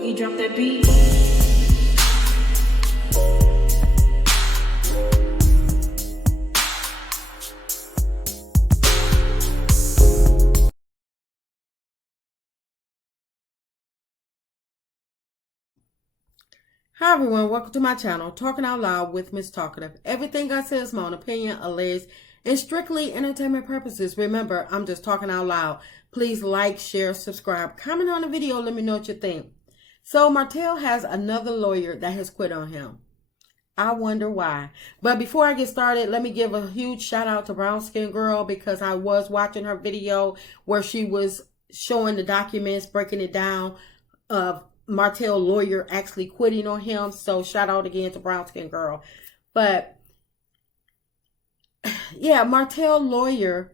Boogie, drop that beat. Hi everyone, welcome to my channel, Talking Out Loud with Miss Talkative. Everything I say is my own opinion, alleged, and strictly entertainment purposes. Remember, I'm just talking out loud. Please like, share, subscribe, comment on the video, let me know what you think. So Martell has another lawyer that has quit on him. I wonder why. But before I get started, let me give a huge shout out to Brown Skin Girl, because I was watching her video where she was showing the documents, breaking it down of Martell lawyer actually quitting on him. So shout out again to Brown Skin Girl. But yeah, Martell lawyer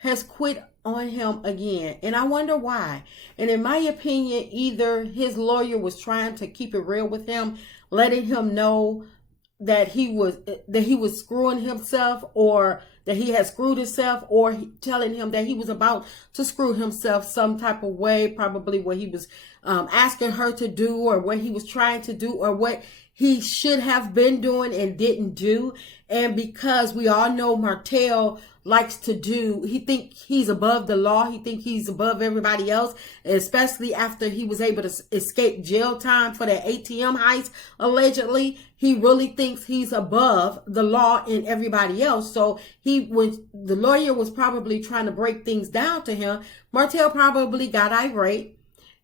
has quit on him again, and I wonder why. And in my opinion, either his lawyer was trying to keep it real with him, letting him know that he was screwing himself, or that he had screwed himself, or telling him that he was about to screw himself some type of way, probably what he was asking her to do, or what he was trying to do, or what he should have been doing and didn't do. And because we all know Martell likes to do, he think he's above the law, he think he's above everybody else, especially after he was able to escape jail time for that ATM heist, allegedly. He really thinks he's above the law and everybody else. So when the lawyer was probably trying to break things down to him, Martell probably got irate,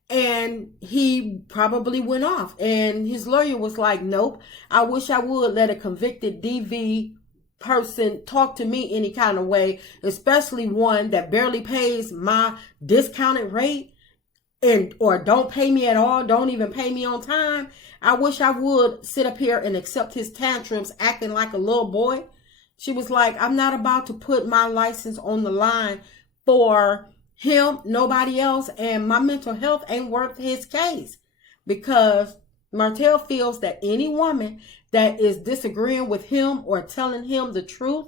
and he probably went off. And his lawyer was like, nope, I wish I would let a convicted DV person talk to me any kind of way, especially one that barely pays my discounted rate, or don't pay me at all, don't even pay me on time. I wish I would sit up here and accept his tantrums acting like a little boy. She was like, I'm not about to put my license on the line for him, nobody else, and my mental health ain't worth his case. Because Martell feels that any woman that is disagreeing with him or telling him the truth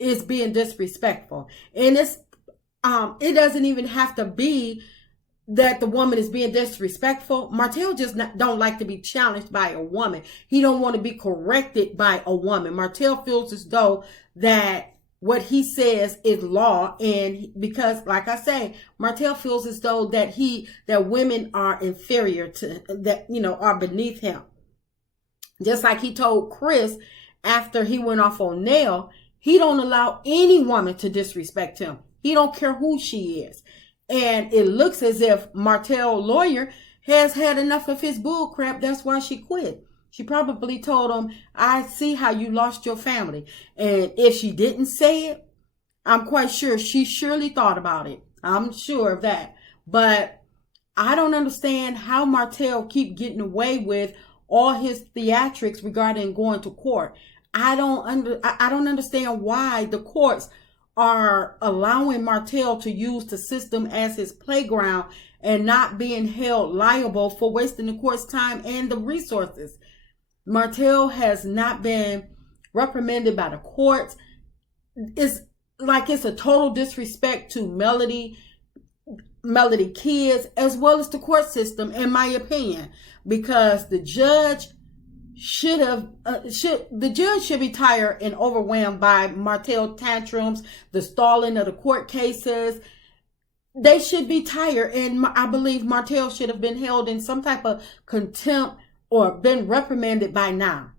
is being disrespectful. And it doesn't even have to be that the woman is being disrespectful. Martell just don't like to be challenged by a woman. He don't want to be corrected by a woman. Martell feels as though that what he says is law, and because, like I say, Martell feels as though that women are inferior to, that, are beneath him. Just like he told Chris after he went off on Nell, he don't allow any woman to disrespect him. He don't care who she is. And it looks as if Martell lawyer has had enough of his bull crap. That's why she quit. She probably told him, I see how you lost your family. And if she didn't say it, I'm quite sure she surely thought about it. I'm sure of that. But I don't understand how Martell keep getting away with all his theatrics regarding going to court. I don't understand why the courts are allowing Martell to use the system as his playground and not being held liable for wasting the court's time and the resources. Martell has not been reprimanded by the courts. It's like it's a total disrespect to Melody kids, as well as the court system, in my opinion, because the judge should be tired and overwhelmed by Martell tantrums, the stalling of the court cases. They should be tired, and I believe Martell should have been held in some type of contempt or been reprimanded by now.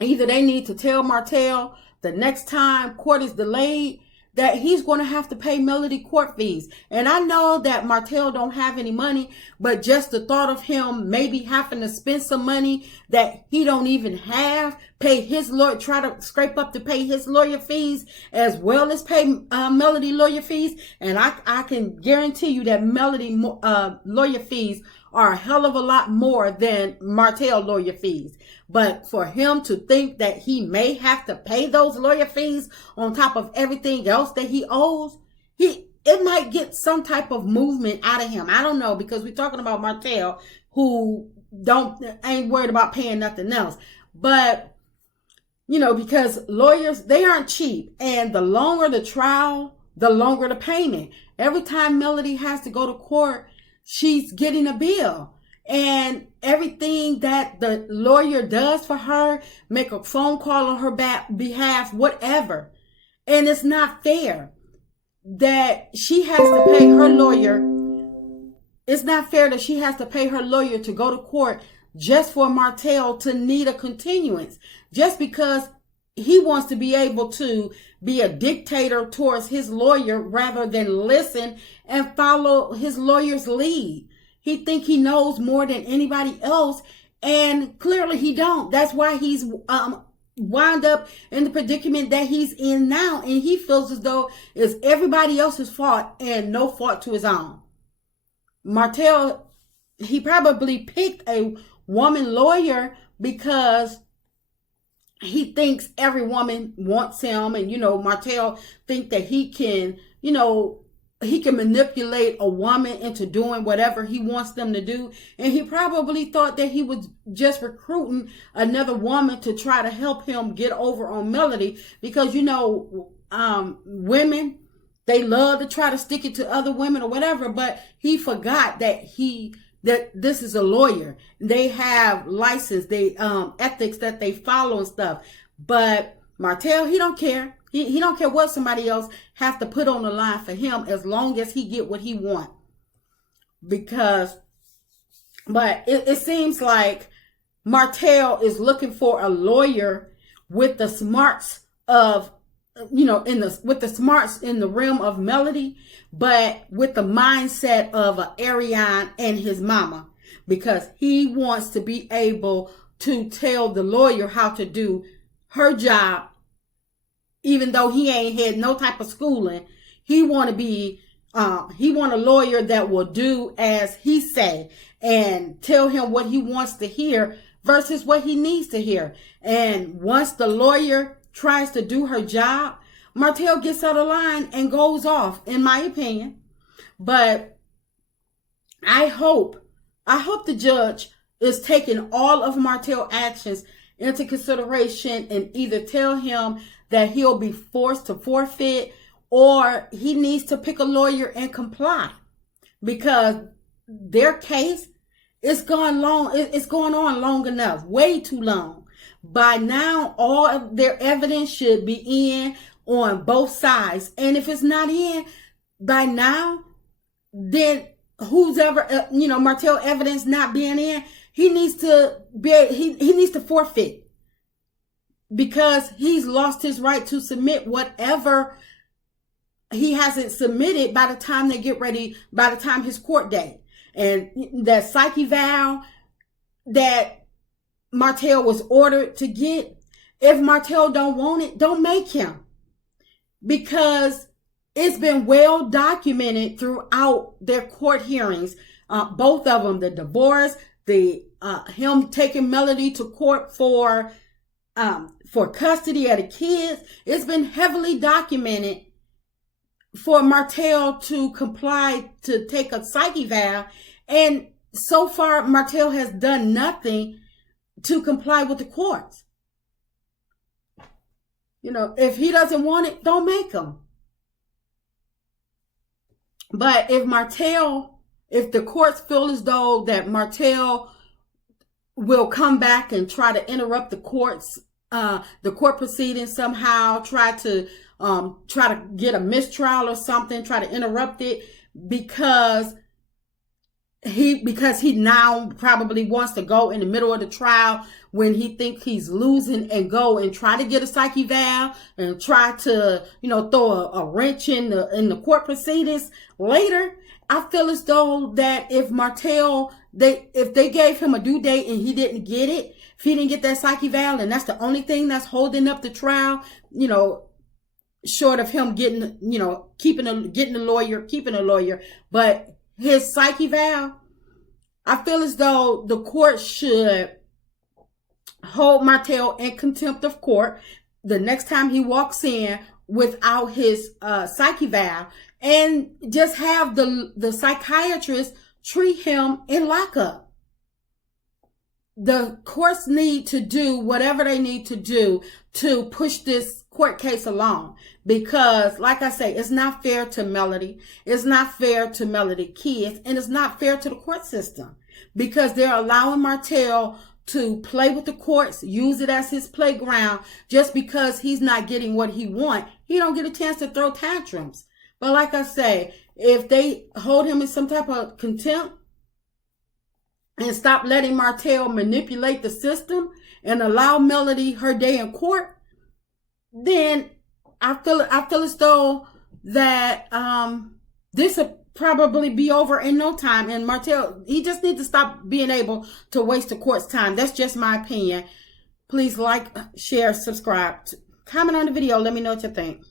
Either they need to tell Martell the next time court is delayed that he's going to have to pay Melody court fees. And I know that Martell don't have any money, but just the thought of him maybe having to spend some money that he don't even have, pay his lawyer, try to scrape up to pay his lawyer fees, as well as pay Melody lawyer fees. And I can guarantee you that Melody lawyer fees are a hell of a lot more than Martell lawyer fees. But for him to think that he may have to pay those lawyer fees on top of everything else that he owes, it might get some type of movement out of him. I don't know, because we're talking about Martell, who ain't worried about paying nothing else. But, because lawyers, they aren't cheap. And the longer the trial, the longer the payment. Every time Melody has to go to court, she's getting a bill. And everything that the lawyer does for her, make a phone call on her behalf, whatever. And it's not fair that she has to pay her lawyer. It's not fair that she has to pay her lawyer to go to court just for Martell to need a continuance. Just because he wants to be able to be a dictator towards his lawyer rather than listen and follow his lawyer's lead. He think he knows more than anybody else, and clearly he don't. That's why he's wound up in the predicament that he's in now, and he feels as though it's everybody else's fault and no fault to his own. Martell, he probably picked a woman lawyer because he thinks every woman wants him, and Martell think that he can, he can manipulate a woman into doing whatever he wants them to do. And he probably thought that he was just recruiting another woman to try to help him get over on Melody, because women, they love to try to stick it to other women or whatever, but he forgot that this is a lawyer. They have license, they ethics that they follow and stuff. But Martell, he don't care. He don't care what somebody else have to put on the line for him, as long as he get what he want. But it seems like Martell is looking for a lawyer with the smarts of, with the smarts in the realm of Melody, but with the mindset of Ariane and his mama, because he wants to be able to tell the lawyer how to do her job. Even though he ain't had no type of schooling, he want a lawyer that will do as he say and tell him what he wants to hear versus what he needs to hear. And once the lawyer tries to do her job, Martell gets out of line and goes off, in my opinion. But I hope the judge is taking all of Martell's actions into consideration and either tell him that he'll be forced to forfeit, or he needs to pick a lawyer and comply, because their case is going on long enough, way too long. By now, all of their evidence should be in on both sides, and if it's not in by now, then Martell evidence not being in, he needs to forfeit. Because he's lost his right to submit whatever he hasn't submitted by the time by the time his court date. And that psyche vow that Martell was ordered to get, if Martell don't want it, don't make him. Because it's been well documented throughout their court hearings, both of them, the divorce, him taking Melody to court for custody of the kids. It's been heavily documented for Martell to comply to take a psyche vow, and so far Martell has done nothing to comply with the courts. If he doesn't want it, don't make him. But if the courts feel as though that Martell will come back and try to interrupt the court proceedings somehow, try to get a mistrial or something, try to interrupt it, because he now probably wants to go in the middle of the trial when he thinks he's losing, and go and try to get a psyche vow and try to throw a wrench in the court proceedings later. I feel as though that if Martell, if they gave him a due date and he didn't get it, if he didn't get that psyche vow, and that's the only thing that's holding up the trial, short of him getting a lawyer, but his psyche vow, I feel as though the court should hold Martell in contempt of court the next time he walks in without his psyche vow, and just have the psychiatrist treat him in lockup. the courts need to do whatever they need to do to push this court case along, because like I say, it's not fair to Melody, it's not fair to Melody kids, and it's not fair to the court system, because they're allowing Martell to play with the courts, use it as his playground. Just because he's not getting what he wants, he don't get a chance to throw tantrums. But like I say, if they hold him in some type of contempt and stop letting Martell manipulate the system and allow Melody her day in court, then I feel as though that this will probably be over in no time. And Martell, he just needs to stop being able to waste the court's time. That's just my opinion. Please like, share, subscribe, comment on the video. Let me know what you think.